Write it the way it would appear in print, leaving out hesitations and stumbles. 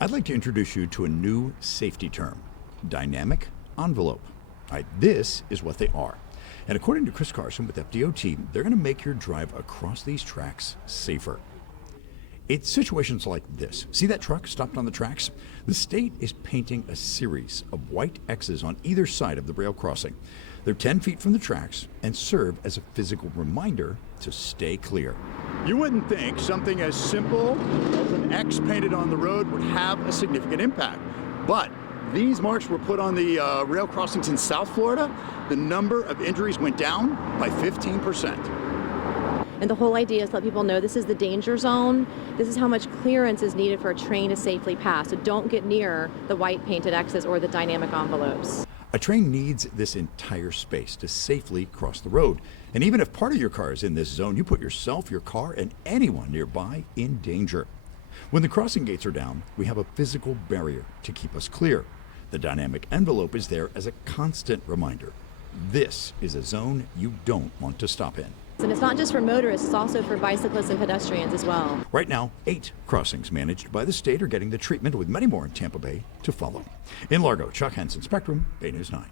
I'd like to introduce you to a new safety term, dynamic envelope. All right, this is what they are. And according to Chris Carson with FDOT, they're going to make your drive across these tracks safer. It's situations like this. See that truck stopped on the tracks? The state is painting a series of white X's on either side of the rail crossing. They're 10 feet from the tracks and serve as a physical reminder to stay clear. You wouldn't think something as simple as an X painted on the road would have a significant impact. But these marks were put on the rail crossings in South Florida. The number of injuries went down by 15%. And the whole idea is to let people know this is the danger zone. This is how much clearance is needed for a train to safely pass. So don't get near the white painted X's or the dynamic envelopes. A train needs this entire space to safely cross the road. And even if part of your car is in this zone, you put yourself, your car, and anyone nearby in danger. When the crossing gates are down, we have a physical barrier to keep us clear. The dynamic envelope is there as a constant reminder. This is a zone you don't want to stop in. And it's not just for motorists, it's also for bicyclists and pedestrians as well. Right now, 8 crossings managed by the state are getting the treatment, with many more in Tampa Bay to follow. In Largo, Chuck Henson, Spectrum, Bay News 9.